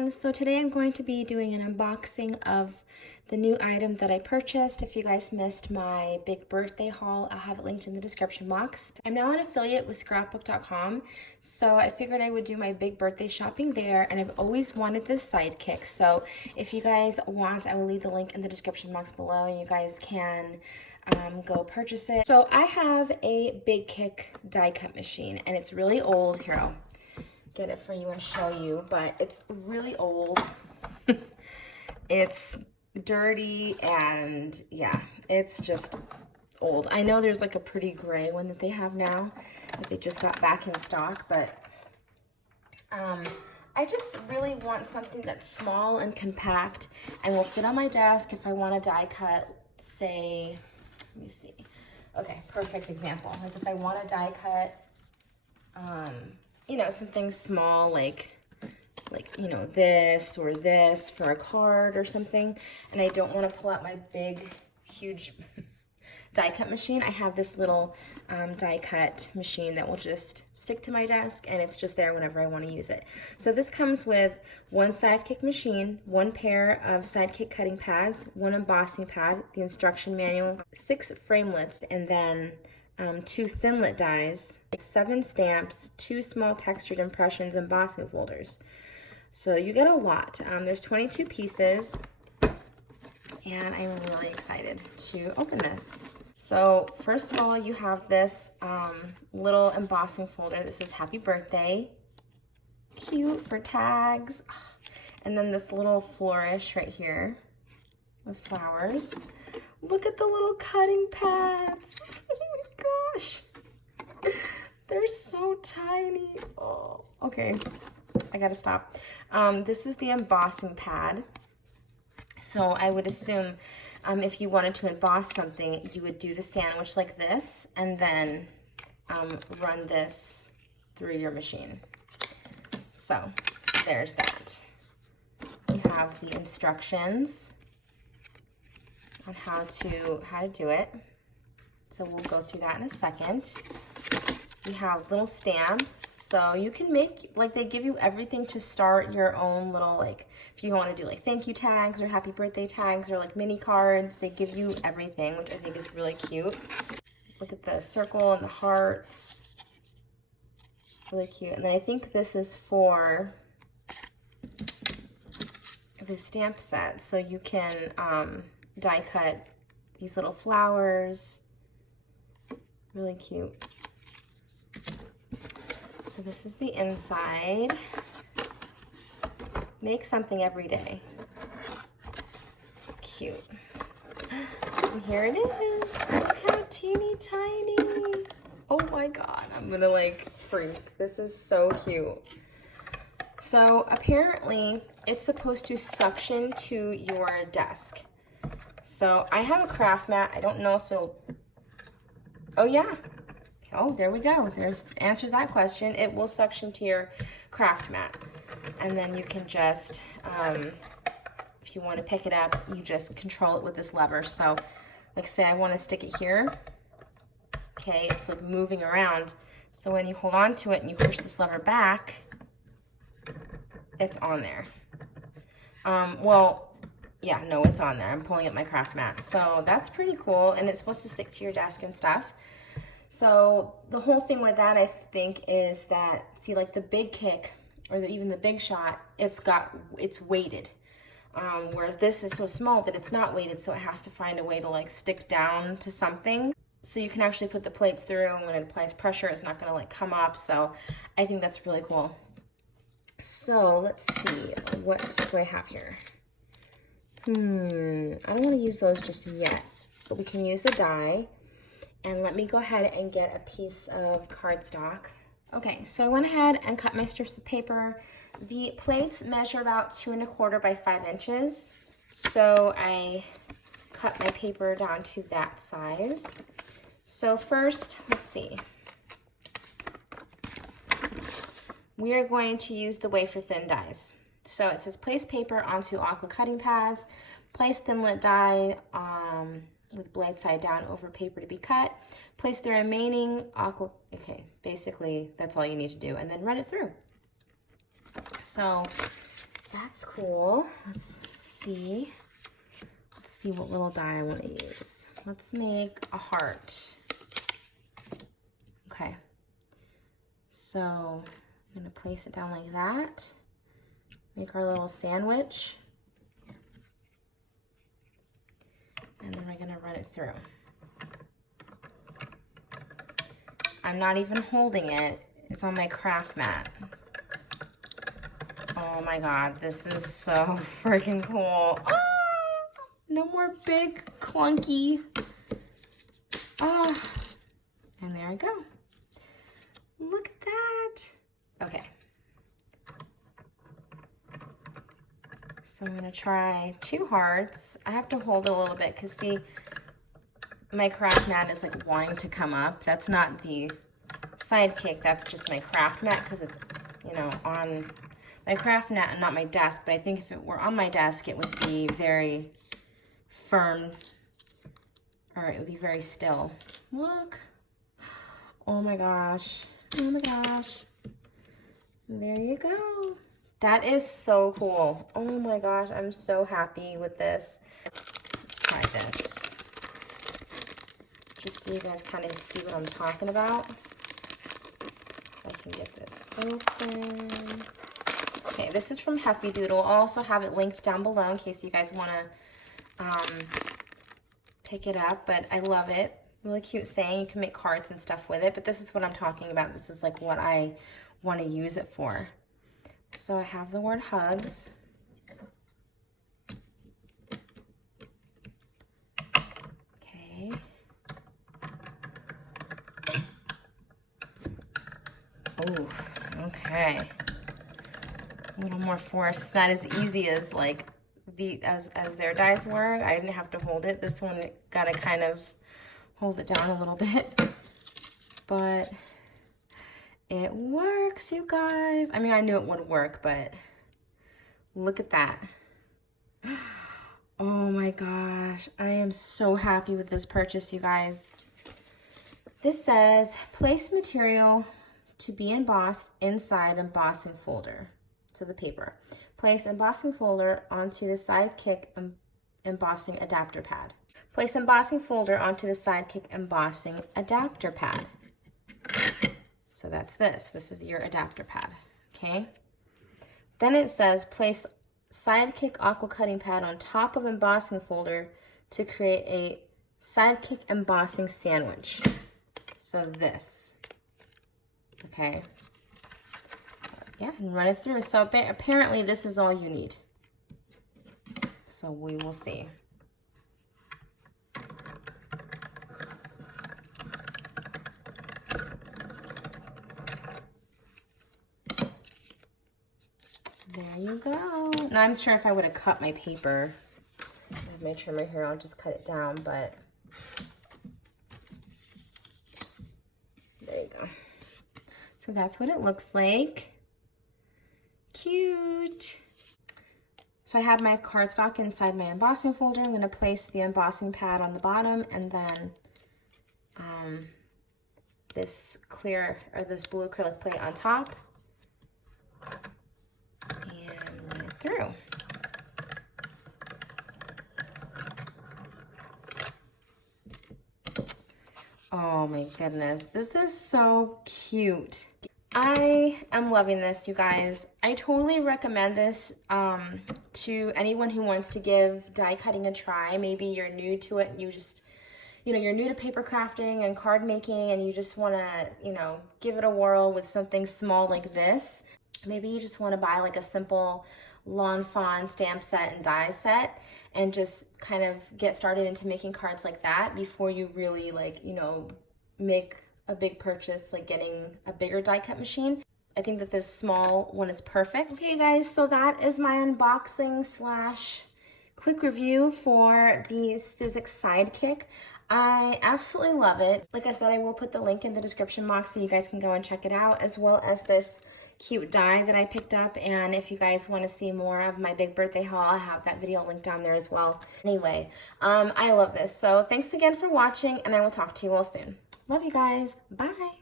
everyone. So today I'm going to be doing an unboxing of the new item that I purchased. If you guys missed my big birthday haul, I'll have it linked in the description box. I'm now an affiliate with scrapbook.com, so I figured I would do my big birthday shopping there, and I've always wanted this Sidekick. So if you guys want, I will leave the link in the description box below and you guys can go purchase it. So I have a Big Kick die cut machine and it's really old. Here, I'll get it for you and show you, but it's really old. It's dirty and yeah, it's just old. I know there's like a pretty gray one that they have now that they just got back in stock, but I just really want something that's small and compact and will fit on my desk if I want to die cut, say, let me see. Okay, perfect example. Like if I want to die cut, you know, something small like, you know, this or this for a card or something, and I don't want to pull out my big, huge die cut machine. I have this little die cut machine that will just stick to my desk and it's just there whenever I want to use it. So this comes with one Sidekick machine, one pair of Sidekick cutting pads, one embossing pad, the instruction manual, 6 framelits, and then 2 thinlit dies, 7 stamps, 2 small textured impressions, embossing folders. So you get a lot. There's 22 pieces and I'm really excited to open this. So first of all, you have this little embossing folder that says happy birthday. Cute for tags. And then this little flourish right here with flowers. Look at the little cutting pads. Oh my gosh. They're so tiny. Oh, okay. I gotta stop. This is the embossing pad. So I would assume if you wanted to emboss something, you would do the sandwich like this and then run this through your machine. So there's that. You have the instructions on how to do it. So we'll go through that in a second. You have little stamps, so you can make, like, they give you everything to start your own little, like, if you want to do like thank you tags or happy birthday tags or like mini cards, they give you everything, which I think is really cute. Look at the circle and the hearts, really cute. And then I think this is for the stamp set, so you can die cut these little flowers, really cute. So this is the inside. Make something every day. Cute. And here it is. Look how teeny tiny. Oh my god, I'm gonna like freak. This is so cute. So apparently it's supposed to suction to your desk. So I have a craft mat. I don't know if it'll, oh yeah. Oh, there we go. There's answers that question. It will suction to your craft mat. And then you can just, if you want to pick it up, you just control it with this lever. So, like say I want to stick it here. Okay, it's like moving around. So when you hold on to it and you push this lever back, it's on there. Well, yeah, no, it's on there. I'm pulling up my craft mat. So that's pretty cool. And it's supposed to stick to your desk and stuff. So the whole thing with that, I think, is that, see, like the Big Kick or even the Big Shot, it's weighted. Whereas this is so small that it's not weighted, so it has to find a way to like stick down to something. So you can actually put the plates through, and when it applies pressure, it's not gonna like come up. So I think that's really cool. So let's see, what do I have here? I don't wanna use those just yet, but we can use the die. And let me go ahead and get a piece of cardstock. Okay, so I went ahead and cut my strips of paper. The plates measure about 2 1/4 by 5 inches. So I cut my paper down to that size. So first, let's see. We are going to use the wafer thin dies. So it says place paper onto aqua cutting pads, place thinlit die with blade side down over paper to be cut. Place the remaining aqua, okay, basically that's all you need to do, and then run it through. So that's cool. Let's see. Let's see what little die I want to use. Let's make a heart. Okay. So I'm going to place it down like that. Make our little sandwich. And then we're going to run it through. I'm not even holding it. It's on my craft mat. Oh my God, this is so freaking cool. Ah, no more big, clunky. Ah, and there I go. Look at that. Okay. So I'm gonna try 2 hearts. I have to hold it a little bit because see, my craft mat is like wanting to come up. That's not the Sidekick, that's just my craft mat because it's, you know, on my craft mat and not my desk. But I think if it were on my desk, it would be very firm, or it would be very still. Look. Oh my gosh. Oh my gosh. There you go. That is so cool. Oh my gosh, I'm so happy with this. Let's try this. Just so you guys kind of see what I'm talking about. I can get this open. Okay, this is from Hefty Doodle. I'll also have it linked down below in case you guys want to pick it up, but I love it. Really cute saying. You can make cards and stuff with it, but this is what I'm talking about. This is like what I want to use it for. So I have the word hugs. Okay. Oh, okay. A little more force. It's not as easy as like as their dies were. I didn't have to hold it. This one got to kind of hold it down a little bit. But it works, you guys. I mean, I knew it would work, but look at that. Oh my gosh. I am so happy with this purchase, you guys. This says, place material to be embossed inside embossing folder. So the paper. Place embossing folder onto the Sidekick embossing adapter pad. Place embossing folder onto the Sidekick embossing adapter pad. So that's this. This is your adapter pad, okay? Then it says place Sidekick aqua cutting pad on top of embossing folder to create a Sidekick embossing sandwich. So this, okay? Yeah, and run it through. So apparently this is all you need. So we will see. There you go. Now I'm sure if I would have cut my paper, I'd make sure my hair, I'll just cut it down, but there you go. So that's what it looks like. Cute. So I have my cardstock inside my embossing folder. I'm going to place the embossing pad on the bottom and then this clear or this blue acrylic plate on top. And run it through. Oh my goodness, this is so cute. I am loving this, you guys. I totally recommend this to anyone who wants to give die cutting a try. Maybe you're new to it and you just, you know, you're new to paper crafting and card making and you just want to, you know, give it a whirl with something small like this. Maybe you just want to buy like a simple lawn fawn stamp set and die set and just kind of get started into making cards like that before you really like, you know, make a big purchase like getting a bigger die cut machine. I think that this small one is perfect. Okay, you guys, so that is my unboxing slash quick review for the Sizzix Sidekick. I absolutely love it. Like I said, I will put the link in the description box so you guys can go and check it out, as well as this cute die that I picked up. And if you guys want to see more of my big birthday haul, I'll have that video linked down there as well. Anyway, I love this. So thanks again for watching, and I will talk to you all soon. Love you guys. Bye.